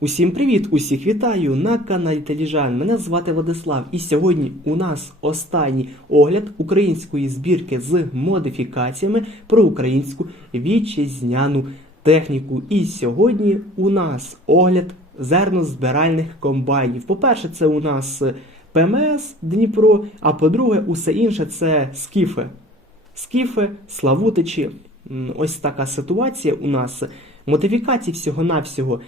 Усім привіт! Усіх вітаю на каналі Теліжан. Мене звати Владислав, і сьогодні у нас останній огляд української збірки з модифікаціями про українську вітчизняну техніку. І сьогодні у нас огляд зернозбиральних комбайнів. По-перше, це у нас ПМС Дніпро, а по-друге, усе інше це скіфи. Скіфи, Славутичі. Ось така ситуація у нас. Модифікацій всього-навсього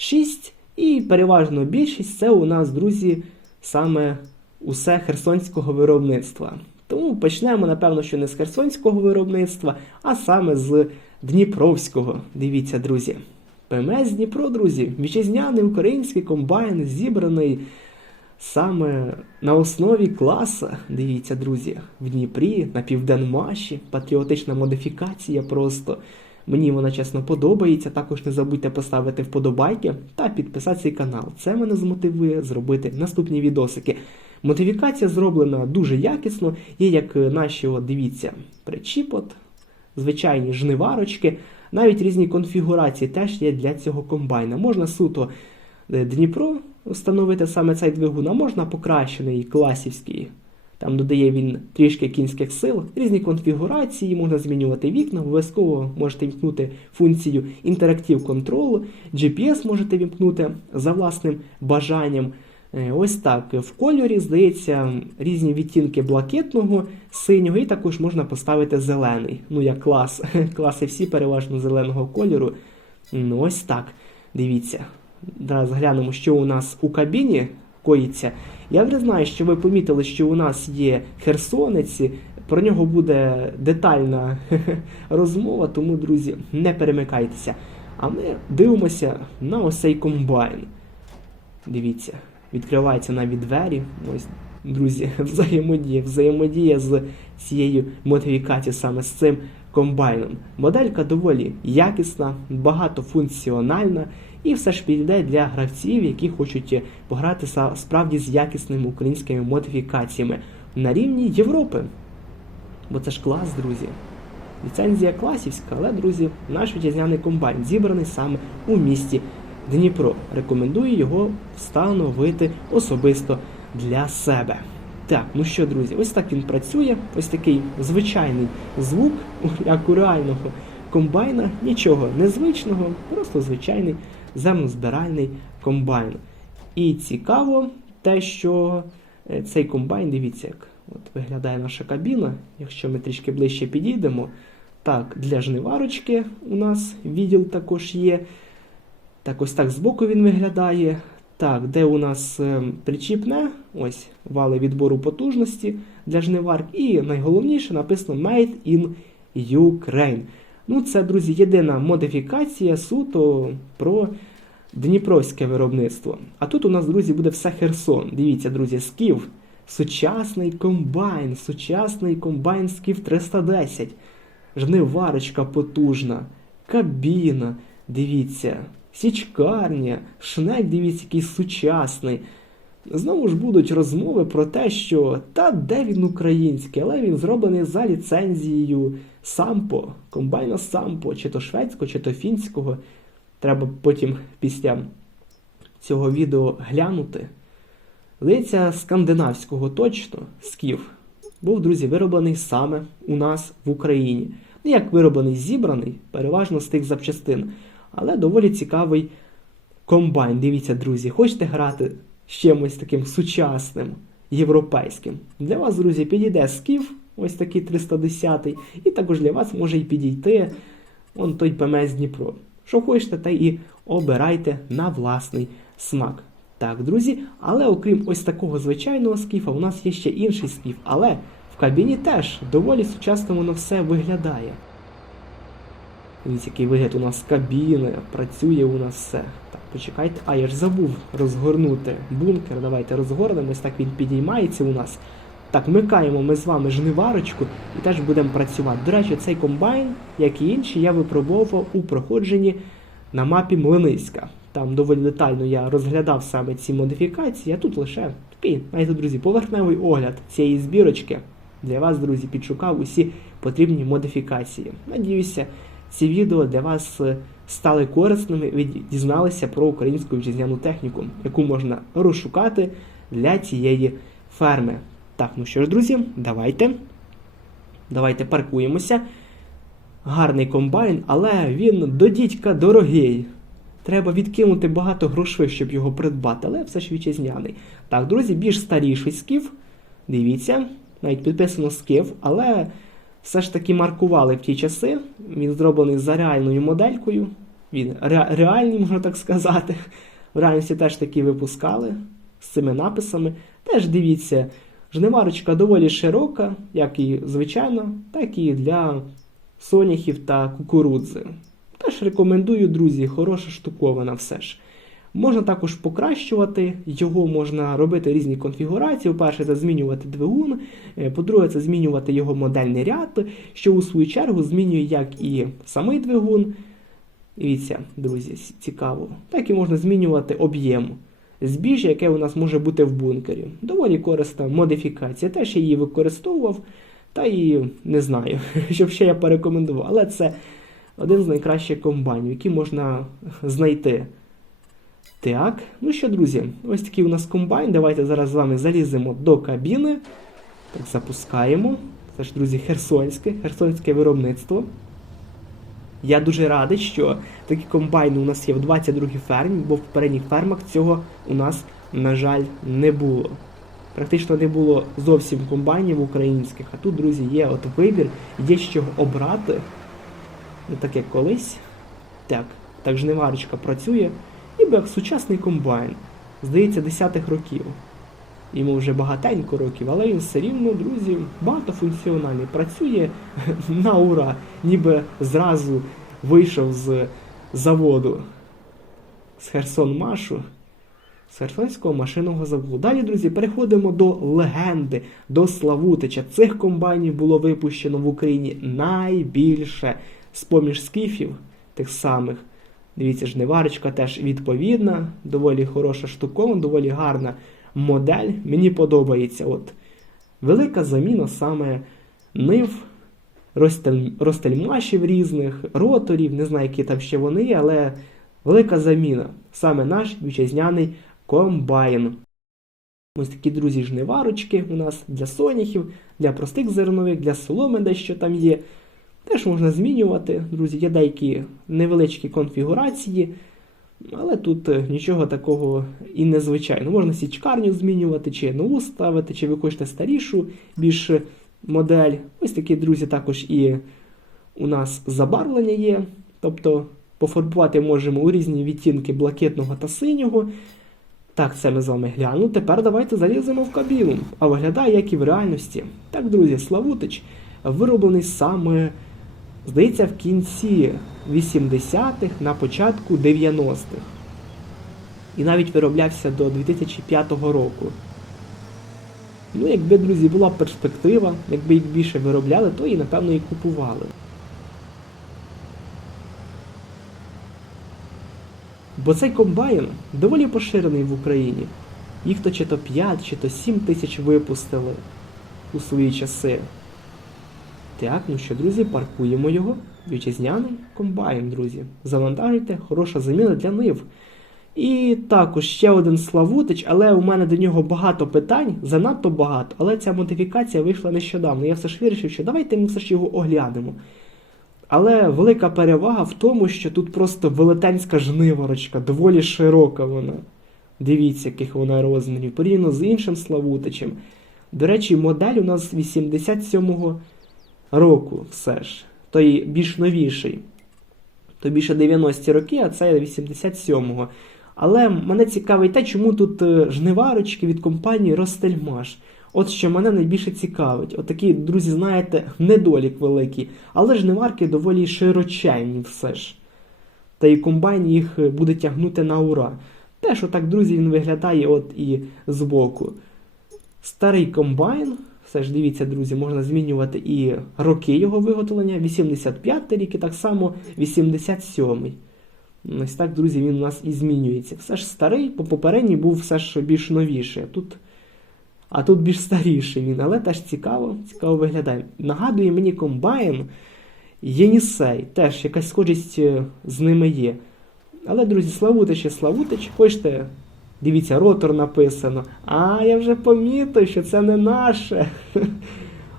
6, і переважно більшість це у нас, друзі, саме усе херсонського виробництва. Тому почнемо, напевно, що не з херсонського виробництва, а саме з Дніпровського. Дивіться, друзі. ПМС Дніпро, друзі, вітчизняний український комбайн, зібраний саме на основі класа. Дивіться, друзі, в Дніпрі, на Південмаші, патріотична модифікація просто. Мені вона чесно подобається. Також не забудьте поставити вподобайки та підписати цей канал. Це мене змотивує зробити наступні відосики. Модифікація зроблена дуже якісно, є як е, наші, от, дивіться, причіп, от, звичайні жниварочки, навіть різні конфігурації теж є для цього комбайна. Можна суто е, Дніпро встановити саме цей двигун, а можна покращений класівський. Там додає він трішки кінських сил, різні конфігурації, можна змінювати вікна, обов'язково можете вімкнути функцію інтерактив контролу, GPS можете вімкнути за власним бажанням. Е, Ось так. В кольорі, здається, різні відтінки блакитного, синього, і також можна поставити зелений. Ну, як клас. Класи всі переважно зеленого кольору. Ну, ось так. Дивіться. Зараз глянемо, що у нас у кабіні коїться. Я вже знаю, що ви помітили, що у нас є херсонець. Про нього буде детальна розмова, тому, друзі, не перемикайтеся. А ми дивимося на ось цей комбайн. Дивіться, відкриваються навіть двері. Ось, друзі, взаємодія, взаємодія з цією модифікацією, саме з цим комбайном. Моделька доволі якісна, багатофункціональна і все ж підійде для гравців, які хочуть пограти справді з якісними українськими модифікаціями на рівні Європи. Бо це ж клас, друзі. Ліцензія класівська, але, друзі, наш вітчизняний комбайн зібраний саме у місті Дніпро. Рекомендую його встановити особисто для себе. Так, ну що, друзі, ось так він працює. Ось такий звичайний звук, як у реального комбайна. Нічого незвичного, просто звичайний землезбиральний комбайн. І цікаво те, що е, цей комбайн, дивіться, як от виглядає наша кабіна. Якщо ми трішки ближче підійдемо. Так, для жниварочки у нас відділ також є. Так, ось так збоку він виглядає. Так, де у нас е, причіпне, ось вали відбору потужності для жниварк. І найголовніше написано Made in Ukraine. Ну, це, друзі, єдина модифікація суто про Дніпровське виробництво. А тут у нас, друзі, буде все Херсон. Дивіться, друзі, скіф. Сучасний комбайн, сучасний комбайн скіф 310. Жниварочка потужна, кабіна, дивіться, січкарня, шнек, дивіться, який сучасний. Знову ж будуть розмови про те, що та де він український, але він зроблений за ліцензією Сампо, комбайна Сампо, чи то шведського, чи то фінського. Треба потім після цього відео глянути. Здається, скандинавського точно скіф був, друзі, вироблений саме у нас в Україні. Ну, як вироблений, зібраний, переважно з тих запчастин. Але доволі цікавий комбайн. Дивіться, друзі, хочете грати з чимось таким сучасним, європейським. Для вас, друзі, підійде скіф, ось такий 310 і також для вас може й підійти он той ПМС Дніпро. Що хочете, те і обирайте на власний смак. Так, друзі, але окрім ось такого звичайного скіфа, у нас є ще інший скіф, але в кабіні теж доволі сучасно воно все виглядає. Дивіться, який вигляд у нас кабіни, працює у нас все. Так, почекайте. А, я ж забув розгорнути бункер. Давайте розгорнемо. Ось так він підіймається у нас. Так, вмикаємо ми з вами жниварочку і теж будемо працювати. До речі, цей комбайн, як і інші, я випробовував у проходженні на мапі Млиниська. Там доволі детально я розглядав саме ці модифікації, а тут лише такий, знаєте, друзі, поверхневий огляд цієї збірочки. Для вас, друзі, підшукав усі потрібні модифікації. Надіюся, ці відео для вас е, стали корисними, ви дізналися про українську вітчизняну техніку, яку можна розшукати для цієї ферми. Так, ну що ж, друзі, давайте. Давайте паркуємося. Гарний комбайн, але він до дідька дорогий. Треба відкинути багато грошей, щоб його придбати, але все ж вітчизняний. Так, друзі, більш старіший скіф. Дивіться, навіть підписано скіф, але все ж таки маркували в ті часи. Він зроблений за реальною моделькою. Він ре- реальний, можна так сказати. В реальності теж такі випускали з цими написами. Теж дивіться, жниварочка доволі широка, як і звичайно, так і для соняхів та кукурудзи. Теж рекомендую, друзі, хороша штуковина все ж. Можна також покращувати, його можна робити різні конфігурації. По-перше, це змінювати двигун, е, по-друге, це змінювати його модельний ряд, що у свою чергу змінює як і самий двигун. Дивіться, друзі, цікаво. Так і можна змінювати об'єм збіжжя, яке у нас може бути в бункері. Доволі корисна модифікація. Теж я її використовував, та і не знаю, щоб ще я порекомендував. Але це один з найкращих комбайнів, які можна знайти. Так, ну що, друзі, ось такий у нас комбайн. Давайте зараз з вами заліземо до кабіни. Так, запускаємо. Це ж, друзі, херсонське, херсонське виробництво. Я дуже радий, що такі комбайни у нас є в 22-й фермі, бо в попередніх фермах цього у нас, на жаль, не було. Практично не було зовсім комбайнів українських, а тут, друзі, є от вибір, є з чого обрати. Не так як колись. Так, так жниварочка працює, ніби як сучасний комбайн. Здається, 10-х років. Йому вже багатенько років, але він все рівно, друзі, багатофункціональний. Працює на ура, ніби зразу вийшов з заводу з Херсон Машу, з Херсонського машинного заводу. Далі, друзі, переходимо до легенди, до Славутича. Цих комбайнів було випущено в Україні найбільше з-поміж скіфів тих самих. Дивіться, жниварочка теж відповідна, доволі хороша штуковина, доволі гарна модель. Мені подобається. От велика заміна саме нив, розтель- розтельмашів різних, роторів, не знаю, які там ще вони, але велика заміна. Саме наш вітчизняний комбайн. Ось такі друзі жниварочки у нас для соняхів, для простих зернових, для соломи дещо там є. Теж можна змінювати, друзі, є деякі невеличкі конфігурації, але тут е, нічого такого і незвичайного. Можна січкарню змінювати, чи нову ставити, чи ви старішу більш модель. Ось такі, друзі, також і у нас забарвлення є. Тобто пофарбувати можемо у різні відтінки блакитного та синього. Так, це ми з вами глянули. Тепер давайте заліземо в кабіну. А виглядає, як і в реальності. Так, друзі, Славутич вироблений саме, здається, в кінці 80-х, на початку 90-х. І навіть вироблявся до 2005 року. Ну, якби, друзі, була перспектива, якби їх більше виробляли, то і, напевно, і купували. Бо цей комбайн доволі поширений в Україні. Їх то чи то 5, чи то 7 тисяч випустили у свої часи. Так, ну що, друзі, паркуємо його. Вітчизняний комбайн, друзі. Завантажуйте, хороша заміна для нив. І також ще один Славутич, але у мене до нього багато питань, занадто багато, але ця модифікація вийшла нещодавно. Я все ж вирішив, що давайте ми все ж його оглянемо. Але велика перевага в тому, що тут просто велетенська жниворочка, доволі широка вона. Дивіться, яких вона розмірів, порівняно з іншим Славутичем. До речі, модель у нас 87-го року все ж. Той більш новіший. То більше 90-ті роки, а це 87-го. Але мене цікавить те, чому тут е, жниварочки від компанії Ростельмаш. От що мене найбільше цікавить. От друзі, знаєте, недолік великий. Але жниварки доволі широченні все ж. Та і комбайн їх е, буде тягнути на ура. Теж отак, друзі, він виглядає от і збоку. Старий комбайн. Все ж дивіться, друзі, можна змінювати і роки його виготовлення. 85 й рік і так само 87-й. Ось так, друзі, він у нас і змінюється. Все ж старий, по попередній був все ж більш новіший. Тут, а тут більш старіший він, але теж цікаво, цікаво виглядає. Нагадує мені комбайн, Єнісей, теж якась схожість е, з ними є. Але, друзі, Славутич Славутич, хочете, дивіться, ротор написано. А, я вже помітив, що це не наше.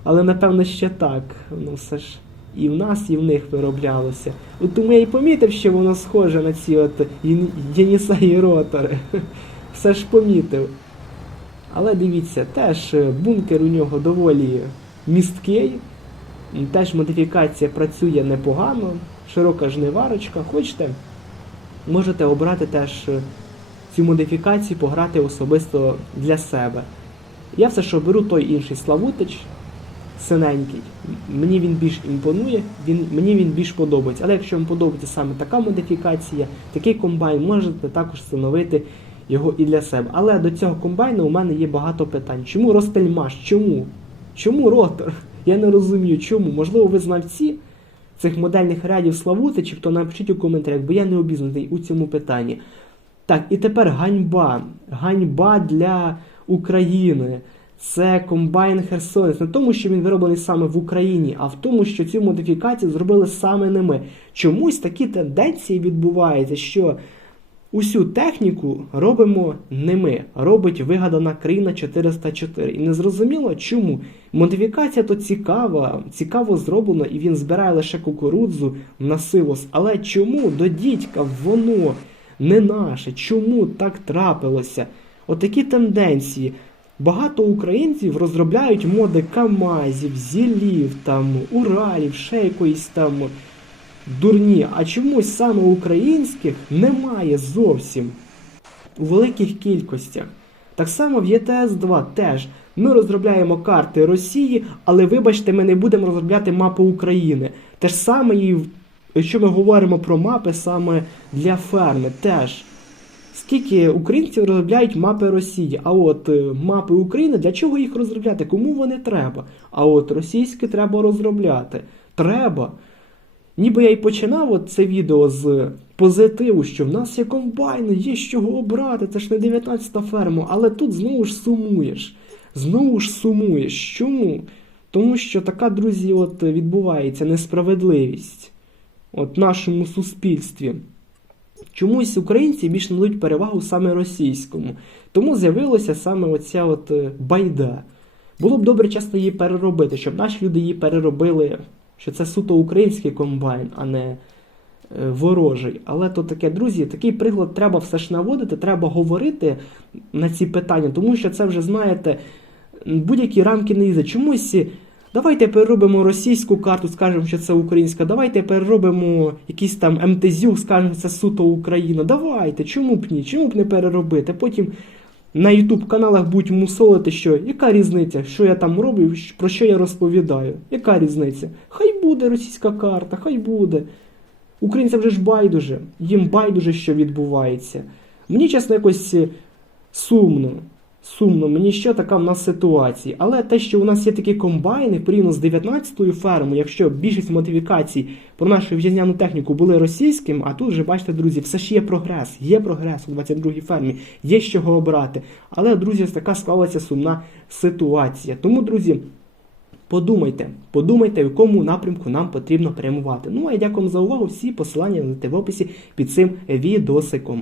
Але напевно ще так. Ну все ж і в нас, і в них вироблялося. От тому я і помітив, що воно схоже на ці от Єн- Єнісеї ротори. Все ж помітив. Але дивіться, теж е, бункер у нього доволі місткий. Теж модифікація працює непогано, широка жниварочка. Хочете, можете обрати теж е, цю модифікацію, пограти особисто для себе. Я все ж оберу той інший Славутич, синенький. Мені він більш імпонує, він, мені він більш подобається. Але якщо вам подобається саме така модифікація, такий комбайн, можете також встановити його і для себе. Але до цього комбайну у мене є багато питань. Чому Ростельмаш? Чому? Чому ротор? Я не розумію, чому. Можливо, ви знавці цих модельних рядів Славутичів, то напишіть у коментарях, бо я не обізнаний у цьому питанні. Так, і тепер ганьба. Ганьба для України. Це комбайн Херсонець. Не тому, що він вироблений саме в Україні, а в тому, що цю модифікацію зробили саме не ми. Чомусь такі тенденції відбуваються, що усю техніку робимо не ми, робить вигадана країна 404. І не зрозуміло чому. Модифікація то цікава, цікаво зроблено, і він збирає лише кукурудзу на силос. Але чому до дідька воно не наше? Чому так трапилося? Отакі тенденції. Багато українців розробляють моди Камазів, Зілів, там, Уралів, ще якоїсь там дурні, а чомусь саме українських немає зовсім у великих кількостях. Так само в ЄТС 2 теж. Ми розробляємо карти Росії, але вибачте, ми не будемо розробляти мапу України. Те ж саме, і в- якщо ми говоримо про мапи саме для ферми, теж. Скільки українців розробляють мапи Росії, а от е, мапи України, для чого їх розробляти? Кому вони треба? А от російські треба розробляти. Треба. Ніби я й починав от це відео з позитиву, що в нас є комбайни, є з чого обрати, це ж не 19-та ферма, але тут знову ж сумуєш. Знову ж сумуєш. Чому? Тому що така, друзі, от відбувається несправедливість от нашому суспільстві. Чомусь українці більш надають перевагу саме російському. Тому з'явилася саме оця от е, байда. Було б добре часто її переробити, щоб наші люди її переробили, що це суто український комбайн, а не е, ворожий. Але то таке, друзі, такий приклад треба все ж наводити, треба говорити на ці питання, тому що це вже, знаєте, будь-які рамки не лізе. Чомусь. Давайте переробимо російську карту, скажемо, що це українська. Давайте переробимо якийсь там МТЗЮ, скажемо, це суто Україна. Давайте, чому б ні? Чому б не переробити? Потім на YouTube каналах будуть мусолити, що яка різниця, що я там роблю, про що я розповідаю? Яка різниця? Хай буде російська карта, хай буде. Українцям вже ж байдуже, їм байдуже, що відбувається. Мені, чесно, якось е, сумно. Сумно, мені що така в нас ситуація. Але те, що у нас є такі комбайни порівняно з 19-ю фермою, якщо більшість модифікацій про нашу в'язняну техніку були російським, а тут вже бачите, друзі, все ж є прогрес. Є прогрес у 22-й фермі, є з чого обрати. Але, друзі, така склалася сумна ситуація. Тому, друзі. Подумайте, подумайте, в якому напрямку нам потрібно прямувати. Ну а я дякую за увагу. Всі посилання в описі під цим відосиком.